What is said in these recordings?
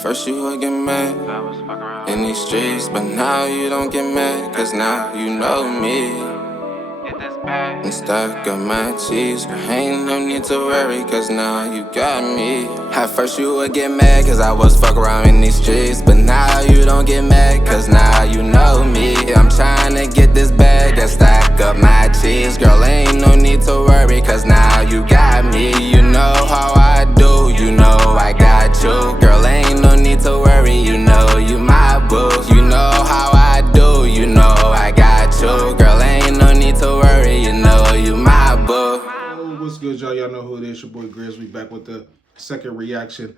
first you would get mad in these streets, but now you don't get mad, cause now you know me. And stack up my cheese, girl, ain't no need to worry, cause now you got me. At first you would get mad, cause I was fuck around in these streets, but now you don't get mad, cause now you know me. I'm trying to get this bag and stack up my cheese, girl, ain't no need to worry, cause now you got me. You know how I do, you know I got you, girl, ain't no need to worry, you know you my boo. You know how I do, you know I got you, girl, ain't no need to worry, you know you my boo. Oh, what's good, y'all? Y'all know who it is. Your boy Grizzly back with the second reaction.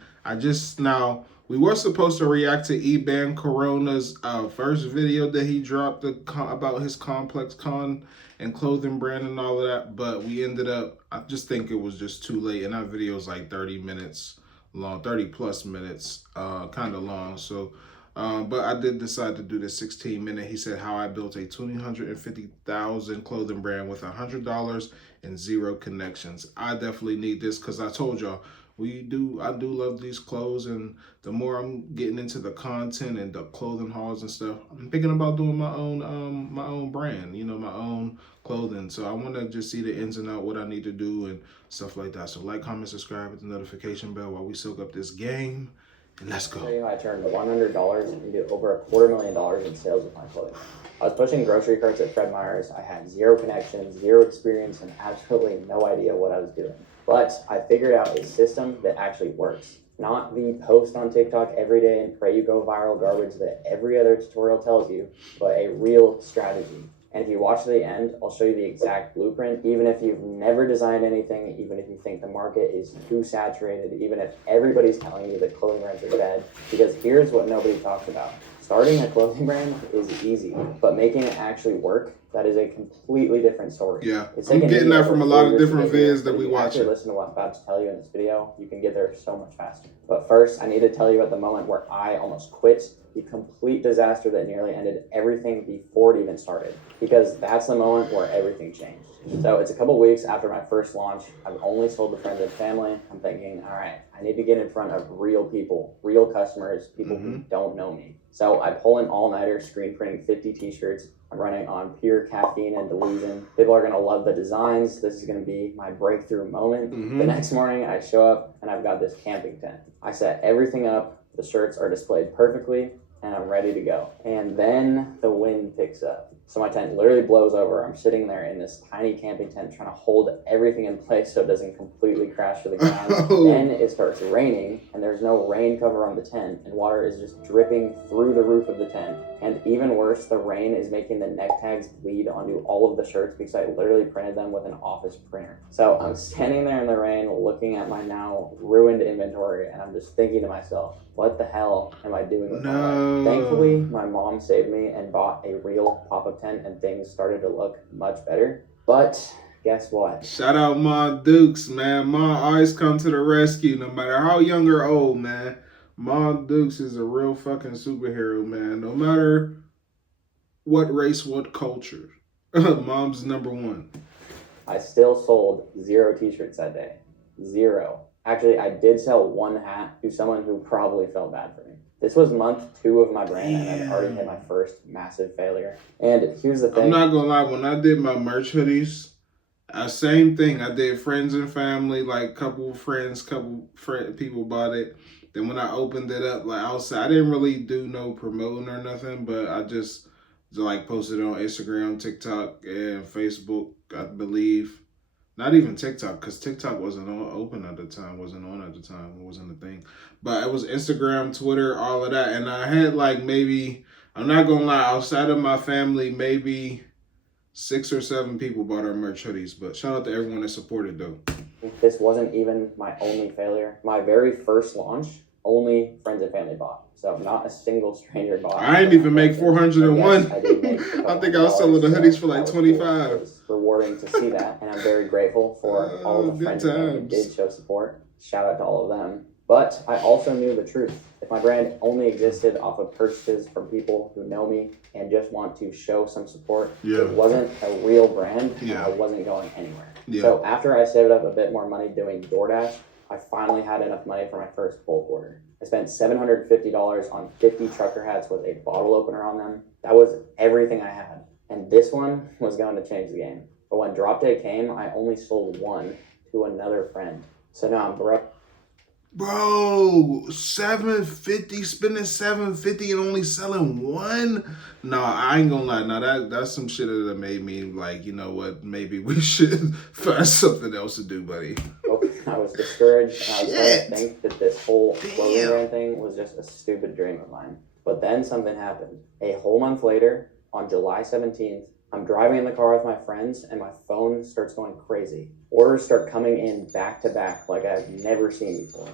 We were supposed to react to Eban Corona's first video that he dropped about his complex con and clothing brand and all of that, but we ended up, I just think it was just too late, and that video is like 30 minutes long, 30 plus minutes, kind of long. So but I did decide to do this 16-minute. He said how I built a $250,000 clothing brand with $100 and 0 connections. I definitely need this because I told y'all I do love these clothes, and the more I'm getting into the content and the clothing hauls and stuff, I'm thinking about doing my own brand, you know, my own clothing. So I want to just see the ins and outs, what I need to do and stuff like that. So like, comment, subscribe, hit the notification bell while we soak up this game. And let's go. I turned $100 into over $250,000 in sales with my clothing. I was pushing grocery carts at Fred Meyer's. I had 0 connections, 0 experience, and absolutely no idea what I was doing. But I figured out a system that actually works. Not the post on TikTok every day and pray you go viral garbage that every other tutorial tells you, but a real strategy. And if you watch to the end, I'll show you the exact blueprint, even if you've never designed anything, even if you think the market is too saturated, even if everybody's telling you that clothing brands are dead. Because here's what nobody talks about. Starting a clothing brand is easy, but making it actually work, that is a completely different story. Yeah, I'm getting that from a lot of different vids that we watch. If you listen to what I'm about to tell you in this video, you can get there so much faster. But first, I need to tell you about the moment where I almost quit, the complete disaster that nearly ended everything before it even started. Because that's the moment where everything changed. So it's a couple weeks after my first launch. I've only sold to friends and family. I'm thinking, all right, I need to get in front of real people, real customers, people who don't know me. So I pull an all-nighter, screen printing 50 t-shirts. I'm running on pure caffeine and delusion. People are going to love the designs. This is going to be my breakthrough moment. The next morning, I show up and I've got this camping tent. I set everything up. The shirts are displayed perfectly and I'm ready to go. And then the wind picks up. So my tent literally blows over. I'm sitting there in this tiny camping tent trying to hold everything in place so it doesn't completely crash to the ground. Then it starts raining and there's no rain cover on the tent and water is just dripping through the roof of the tent. And even worse, the rain is making the neck tags bleed onto all of the shirts because I literally printed them with an office printer. So I'm standing there in the rain looking at my now ruined inventory and I'm just thinking to myself, what the hell am I doing with my life? Thankfully, my mom saved me and bought a real pop-up tent and things started to look much better. But guess what? Shout out Ma Dukes, man. Ma always come to the rescue no matter how young or old, man. Ma Dukes is a real fucking superhero, man. No matter what race, what culture. Mom's #1. I still sold 0 t-shirts that day. 0. Actually, I did sell 1 hat to someone who probably felt bad for me. This was month 2 of my brand, and I've already hit my first massive failure. And here's the thing. I'm not gonna lie, when I did my merch hoodies, same thing. I did friends and family, like couple people bought it. Then when I opened it up, like outside, I didn't really do no promoting or nothing, but I just like posted it on Instagram, TikTok, and Facebook, I believe. Not even TikTok, because TikTok wasn't open at the time, wasn't on at the time, it wasn't a thing. But it was Instagram, Twitter, all of that. And I had like maybe, I'm not gonna lie, outside of my family, maybe 6 or 7 people bought our merch hoodies. But shout out to everyone that supported though. This wasn't even my only failure. My very first launch, only friends and family bought. So not a single stranger bought. I didn't even make 401. Yes, I did make I think I was selling the hoodies for like 25. It was rewarding to see that, and I'm very grateful for all the friends and family who did show support. Shout out to all of them. But I also knew the truth. If my brand only existed off of purchases from people who know me and just want to show some support, it wasn't a real brand, and I wasn't going anywhere. So after I saved up a bit more money doing DoorDash, I finally had enough money for my first bulk order. I spent $750 on 50 trucker hats with a bottle opener on them. That was everything I had. And this one was going to change the game. But when drop day came, I only sold one to another friend. So now I'm broke. Bro, 750, spending 750 and only selling one? No, I ain't gonna lie. Now that's some shit that made me like, you know what, maybe we should find something else to do, buddy. I was discouraged, and I was starting to think that this whole clothing brand thing was just a stupid dream of mine. But then something happened. A whole month later, on July 17th, I'm driving in the car with my friends and my phone starts going crazy. Orders start coming in back to back like I've never seen before.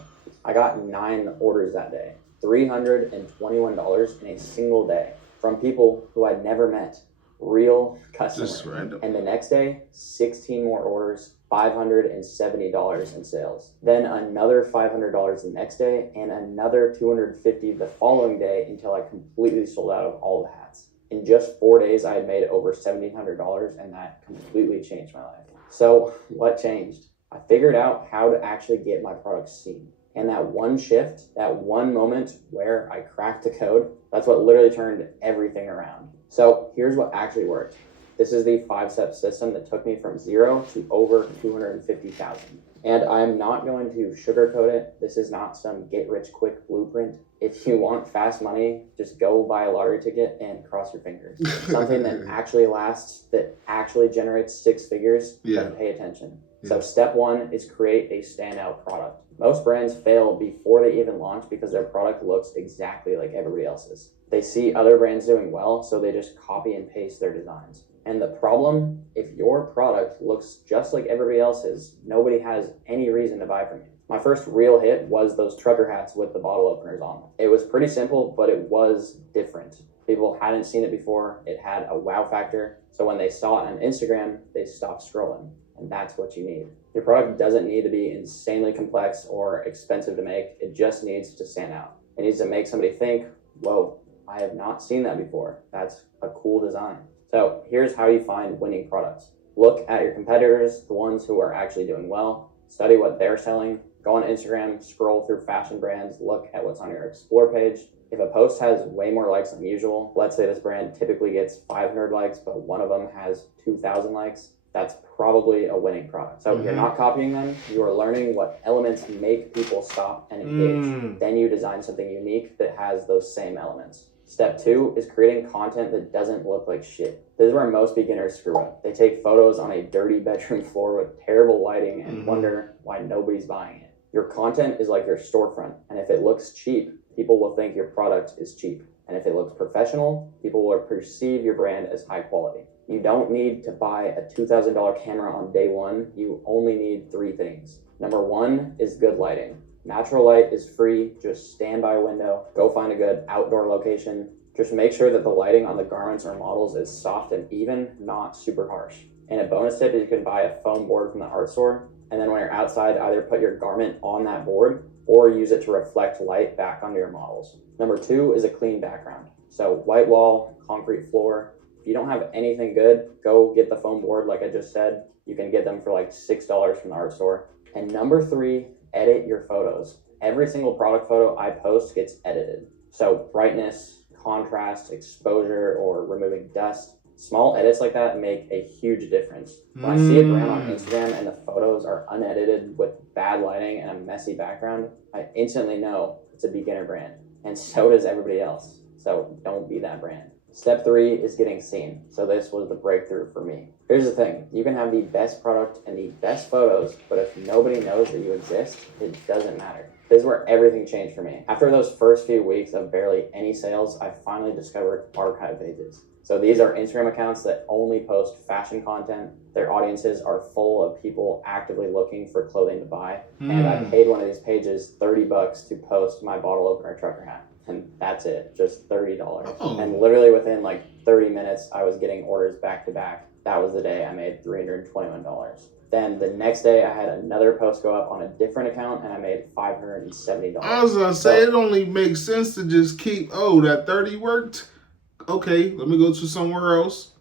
I got 9 orders that day, $321 in a single day from people who I'd never met, real customers. Just random. And the next day, 16 more orders, $570 in sales. Then another $500 the next day and another $250 the following day until I completely sold out of all the hats. In just 4 days, I had made over $1,700 and that completely changed my life. So what changed? I figured out how to actually get my products seen. And that one shift, that one moment where I cracked the code, that's what literally turned everything around. So here's what actually worked. This is the 5-step system that took me from 0 to over 250,000. And I'm not going to sugarcoat it. This is not some get-rich-quick blueprint. If you want fast money, just go buy a lottery ticket and cross your fingers. Something that actually lasts, that actually generates 6 figures, then pay attention. So step 1 is create a standout product. Most brands fail before they even launch because their product looks exactly like everybody else's. They see other brands doing well, so they just copy and paste their designs. And the problem, if your product looks just like everybody else's, nobody has any reason to buy from you. My first real hit was those trucker hats with the bottle openers on them. It was pretty simple, but it was different. People hadn't seen it before. It had a wow factor. So when they saw it on Instagram, they stopped scrolling. And that's what you need. Your product doesn't need to be insanely complex or expensive to make. It just needs to stand out. It needs to make somebody think, whoa, I have not seen that before. That's a cool design. So here's how you find winning products. Look at your competitors, the ones who are actually doing well. Study what they're selling. Go on Instagram, scroll through fashion brands, look at what's on your Explore page. If a post has way more likes than usual, let's say this brand typically gets 500 likes, but one of them has 2,000 likes, that's probably a winning product. So you're not copying them, you are learning what elements make people stop and engage. Then you design something unique that has those same elements. Step 2 is creating content that doesn't look like shit. This is where most beginners screw up. They take photos on a dirty bedroom floor with terrible lighting and wonder why nobody's buying it. Your content is like your storefront, and if it looks cheap, people will think your product is cheap. And if it looks professional, people will perceive your brand as high quality. You don't need to buy a $2,000 camera on day 1. You only need 3 things. Number 1 is good lighting. Natural light is free. Just stand by a window. Go find a good outdoor location. Just make sure that the lighting on the garments or models is soft and even, not super harsh. And a bonus tip is you can buy a foam board from the art store. And then when you're outside, either put your garment on that board or use it to reflect light back onto your models. Number 2 is a clean background. So white wall, concrete floor. If you don't have anything good, go get the foam board like I just said. You can get them for like $6 from the art store. And number 3, edit your photos. Every single product photo I post gets edited. So brightness, contrast, exposure, or removing dust. Small edits like that make a huge difference. When I see a brand on Instagram and the photos are unedited with bad lighting and a messy background, I instantly know it's a beginner brand. And so does everybody else. So don't be that brand. Step 3 is getting seen. So this was the breakthrough for me. Here's the thing. You can have the best product and the best photos, but if nobody knows that you exist, it doesn't matter. This is where everything changed for me. After those first few weeks of barely any sales, I finally discovered archive pages. So these are Instagram accounts that only post fashion content. Their audiences are full of people actively looking for clothing to buy. And I paid one of these pages $30 to post my bottle opener trucker hat. And that's it, just $30. And literally within like 30 minutes, I was getting orders back to back. That was the day I made $321. Then the next day, I had another post go up on a different account, and I made $570. I was gonna say, it only makes sense to just keep, that 30 worked. Okay, let me go to somewhere else.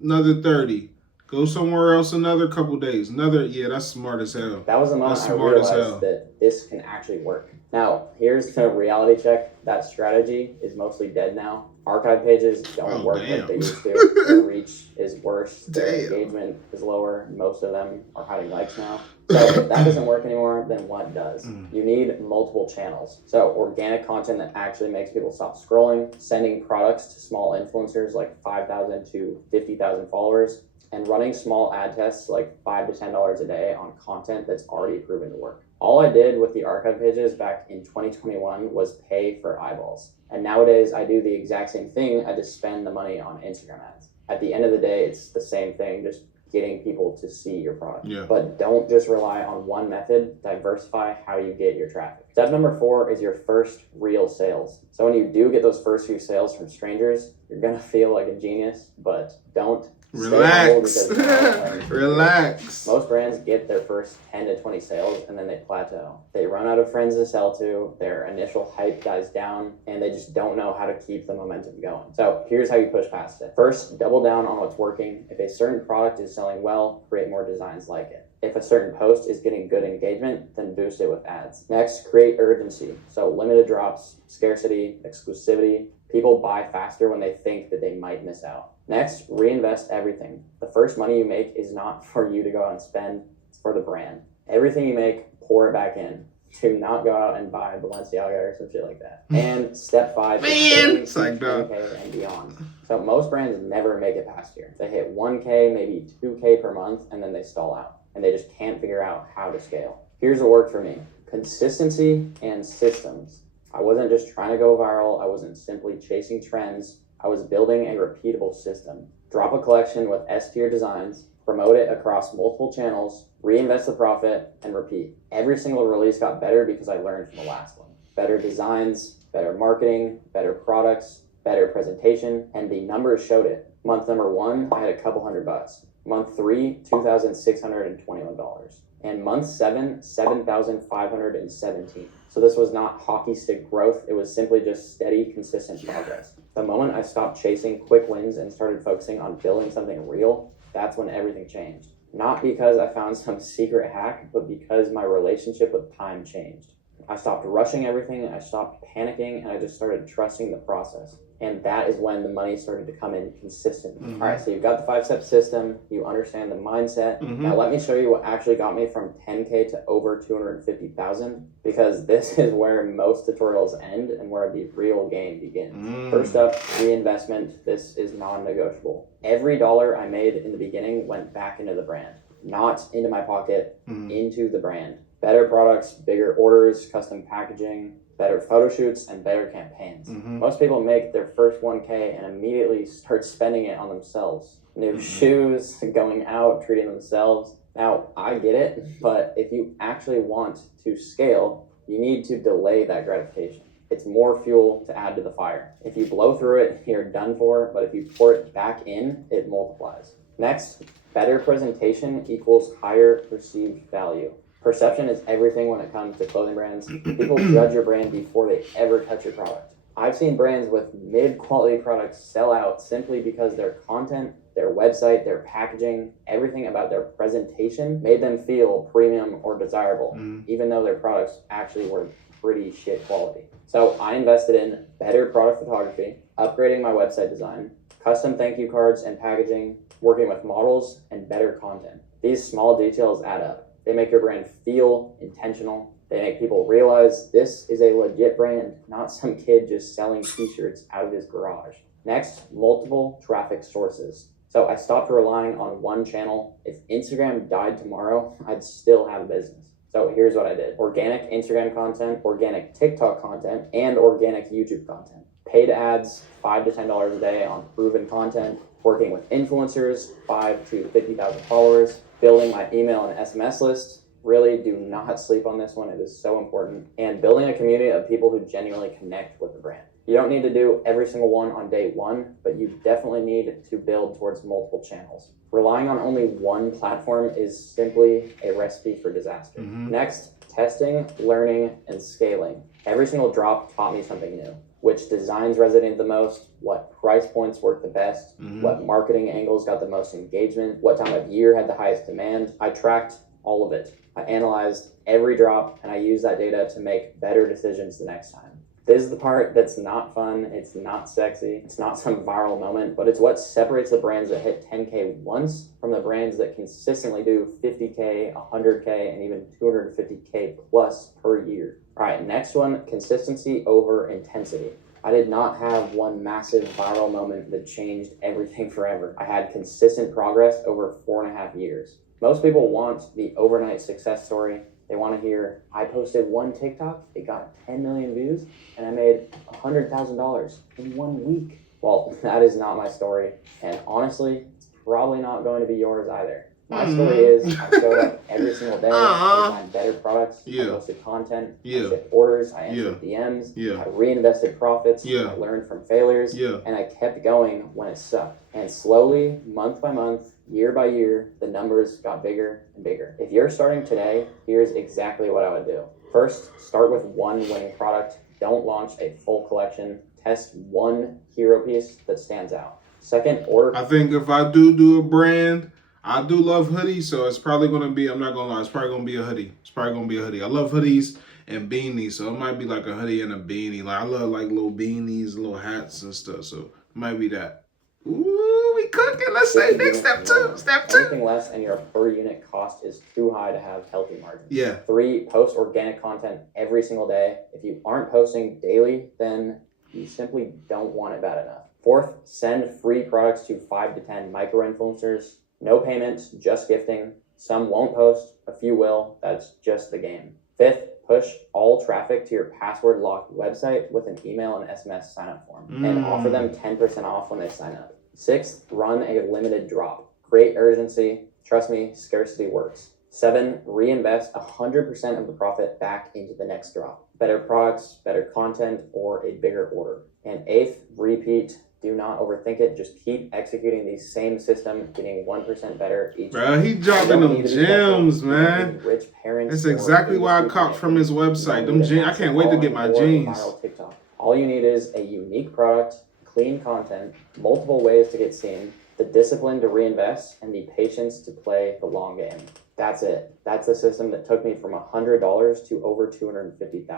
Another 30. Go somewhere else another couple days. That's smart as hell. That was the moment That's I smart as hell. realized that this can actually work. Now, here's the reality check. That strategy is mostly dead now. Archive pages don't work like they used to. Their reach is worse. Their engagement is lower. Most of them are hiding likes now. So if that doesn't work anymore, then what does? You need multiple channels. So organic content that actually makes people stop scrolling, sending products to small influencers like 5,000 to 50,000 followers, and running small ad tests like $5 to $10 a day on content that's already proven to work. All I did with the archive pages back in 2021 was pay for eyeballs. And nowadays I do the exact same thing. I just spend the money on Instagram ads. At the end of the day, it's the same thing, just getting people to see your product. But don't just rely on one method. Diversify how you get your traffic. Step number 4 is your first real sales. So when you do get those first few sales from strangers, you're gonna feel like a genius, but don't relax. Relax. Most brands get their first 10 to 20 sales and then they plateau. They run out of friends to sell to, their initial hype dies down, and they just don't know how to keep the momentum going. So here's how you push past it. First, double down on what's working. If a certain product is selling well, create more designs like it. If a certain post is getting good engagement, then boost it with ads. Next, create urgency. So limited drops, scarcity, exclusivity. People buy faster when they think that they might miss out. Next, reinvest everything. The first money you make is not for you to go out and spend, it's for the brand. Everything you make, pour it back in. Do not go out and buy Balenciaga or some shit like that. And step 5 is 10K and beyond. So most brands never make it past here. They hit 1K, maybe 2K per month, and then they stall out. And they just can't figure out how to scale. Here's what worked for me. Consistency and systems. I wasn't just trying to go viral. I wasn't simply chasing trends. I was building a repeatable system. Drop a collection with S-tier designs, promote it across multiple channels, reinvest the profit, and repeat. Every single release got better because I learned from the last one. Better designs, better marketing, better products, better presentation, and the numbers showed it. Month number 1, I had a couple $100. Month 3, $2,621. And month 7, $7,517. So this was not hockey stick growth. It was simply just steady, consistent progress. The moment I stopped chasing quick wins and started focusing on building something real, that's when everything changed. Not because I found some secret hack, but because my relationship with time changed. I stopped rushing everything, I stopped panicking, and I just started trusting the process. And that is when the money started to come in consistently. All right, so you've got the 5-step system, you understand the mindset. Now let me show you what actually got me from 10K to over 250,000, because this is where most tutorials end and where the real game begins. First up, reinvestment. This is non-negotiable. Every dollar I made in the beginning went back into the brand, not into my pocket, into the brand. Better products, bigger orders, custom packaging, better photo shoots, and better campaigns. Most people make their first 1K and immediately start spending it on themselves. New shoes, going out, treating themselves. Now, I get it, but if you actually want to scale, you need to delay that gratification. It's more fuel to add to the fire. If you blow through it, you're done for, but if you pour it back in, it multiplies. Next, better presentation equals higher perceived value. Perception is everything when it comes to clothing brands. People judge your brand before they ever touch your product. I've seen brands with mid-quality products sell out simply because their content, their website, their packaging, everything about their presentation made them feel premium or desirable, even though their products actually were pretty shit quality. So I invested in better product photography, upgrading my website design, custom thank you cards and packaging, working with models, and better content. These small details add up. They make your brand feel intentional. They make people realize this is a legit brand, not some kid just selling t-shirts out of his garage. Next, multiple traffic sources. So I stopped relying on one channel. If Instagram died tomorrow, I'd still have a business. So here's what I did. Organic Instagram content, organic TikTok content, and organic YouTube content. Paid ads, $5 to $10 a day on proven content, working with influencers, 5 to 50,000 followers, building my email and SMS list. Really do not sleep on this one. It is so important. And building a community of people who genuinely connect with the brand. You don't need to do every single one on day 1, but you definitely need to build towards multiple channels. Relying on only one platform is simply a recipe for disaster. Next, testing, learning, and scaling. Every single drop taught me something new. which designs resonated the most, what price points worked the best, what marketing angles got the most engagement, what time of year had the highest demand. I tracked all of it. I analyzed every drop, and I used that data to make better decisions the next time. This is the part that's not fun, it's not sexy, it's not some viral moment, but it's what separates the brands that hit 10K once from the brands that consistently do 50K, 100K, and even 250K plus per year. All right, next one, consistency over intensity. I did not have one massive viral moment that changed everything forever. I had consistent progress over 4.5 years. Most people want the overnight success story. They want to hear, I posted one TikTok, it got 10 million views, and I made $100,000 in 1 week. Well, that is not my story, and honestly, it's probably not going to be yours either. My story is, I showed up every single day, I designed better products, I posted content, I shipped orders, I answered DMs, I reinvested profits, I learned from failures, and I kept going when it sucked. And slowly, month by month, year by year, the numbers got bigger and bigger. If you're starting today, here's exactly what I would do. First, start with one winning product. Don't launch a full collection. Test one hero piece that stands out. Second, order. I think if I do a brand, I do love hoodies, so it's probably going to be, I'm not going to lie, it's probably going to be a hoodie. It's probably going to be a hoodie. I love hoodies and beanies, so it might be like a hoodie and a beanie. Like I love like little beanies, little hats and stuff, so it might be that. Ooh, we cooking. Let's say next step two. Step two. Anything less and your per unit cost is too high to have healthy margins. Yeah. 3, post organic content every single day. If you aren't posting daily, then you simply don't want it bad enough. 4th, send free products to 5 to 10 micro-influencers. No payment, just gifting. Some won't post, a few will. That's just the game. 5th, push all traffic to your password locked website with an email and SMS sign up form and offer them 10% off when they sign up. 6th, run a limited drop. Create urgency. Trust me, scarcity works. 7, reinvest 100% of the profit back into the next drop. Better products, better content, or a bigger order. And 8th, repeat. Do not overthink it. Just keep executing the same system, getting 1% better each time. Bro, he dropping them gems, man. Rich parents. That's exactly why I copped from his website. Them jeans. I can't wait to get my jeans. All you need is a unique product, clean content, multiple ways to get seen, the discipline to reinvest, and the patience to play the long game. That's it. That's the system that took me from $100 to over $250,000.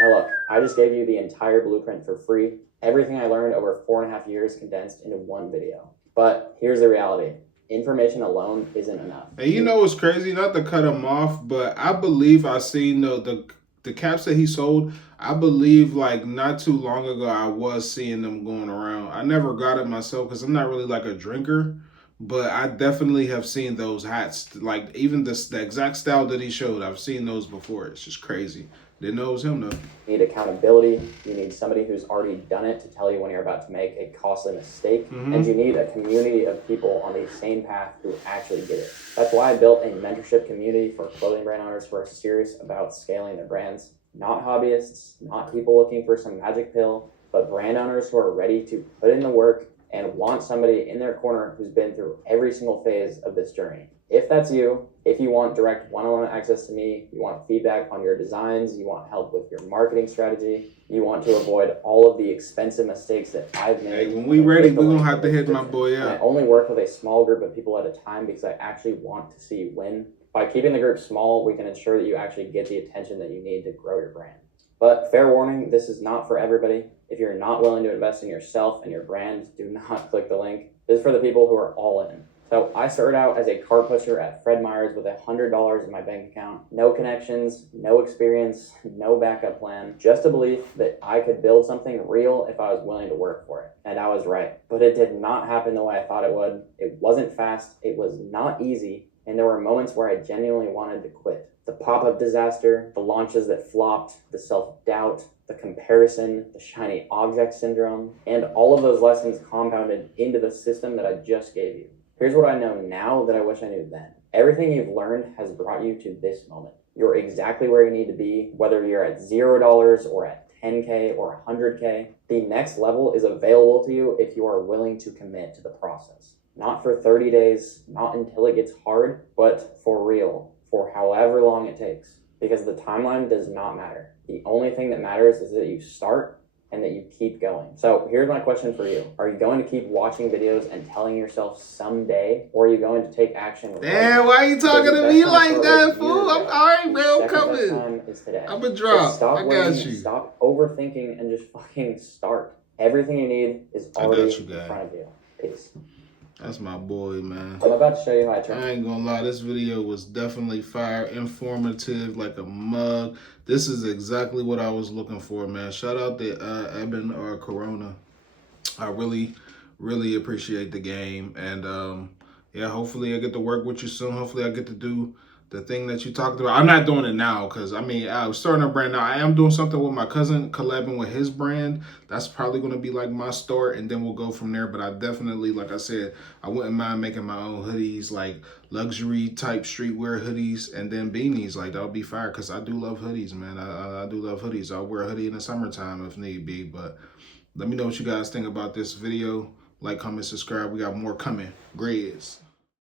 Now look, I just gave you the entire blueprint for free. Everything I learned over 4.5 years condensed into one video. But here's the reality. Information alone isn't enough. And you know what's crazy? Not to cut him off, but I believe I seen the caps that he sold. I believe like not too long ago I was seeing them going around. I never got it myself because I'm not really like a drinker, but I definitely have seen those hats. Like even the exact style that he showed, I've seen those before. It's just crazy. Didn't know it was him though. You need accountability. You need somebody who's already done it to tell you when you're about to make a costly mistake. And you need a community of people on the same path who actually get it. That's why I built a mentorship community for clothing brand owners who are serious about scaling their brands. Not hobbyists, not people looking for some magic pill, but brand owners who are ready to put in the work and want somebody in their corner who's been through every single phase of this journey. If that's you, if you want direct one-on-one access to me, you want feedback on your designs, you want help with your marketing strategy, you want to avoid all of the expensive mistakes that I've made. Hey, when we ready, we're going to have to hit my boy up. up. I only work with a small group of people at a time because I actually want to see you win. By keeping the group small, we can ensure that you actually get the attention that you need to grow your brand. But fair warning, this is not for everybody. If you're not willing to invest in yourself and your brand, do not click the link. This is for the people who are all in. So I started out as a cart pusher at Fred Meyer's with $100 in my bank account. No connections, no experience, no backup plan. Just a belief that I could build something real if I was willing to work for it. And I was right. But it did not happen the way I thought it would. It wasn't fast. It was not easy. And there were moments where I genuinely wanted to quit. The pop-up disaster, the launches that flopped, the self-doubt, the comparison, the shiny object syndrome, and all of those lessons compounded into the system that I just gave you. Here's what I know now that I wish I knew then. Everything you've learned has brought you to this moment. You're exactly where you need to be, whether you're at $0 or at 10K or 100K. The next level is available to you if you are willing to commit to the process. Not for 30 days, not until it gets hard, but for real, for however long it takes. Because the timeline does not matter. The only thing that matters is that you start and that you keep going. So here's my question for you. Are you going to keep watching videos and telling yourself someday, or are you going to take action? Damn, why you talking to me like that, fool? I'm all right, bro. I'm coming. Time is today. I'm a drop. Just stop I waiting, got you. Stop overthinking and just fucking start. Everything you need is already in front of you. Peace. That's my boy, man. I'm about to show you how I turn. I ain't gonna lie, this video was definitely fire, informative, like a mug. This is exactly what I was looking for, man. Shout out to Eben or Corona. I really appreciate the game. And yeah, hopefully I get to work with you soon. Hopefully I get to do the thing that you talked about. I'm not doing it now because, I mean, I was starting a brand now. I am doing something with my cousin, collabing with his brand. That's probably going to be like my start, and then we'll go from there. But I definitely, like I said, I wouldn't mind making my own hoodies, like luxury type streetwear hoodies, and then beanies. Like, that would be fire because I do love hoodies, man. I do love hoodies. I'll wear a hoodie in the summertime if need be. But let me know what you guys think about this video. Like, comment, subscribe. We got more coming. Grizz.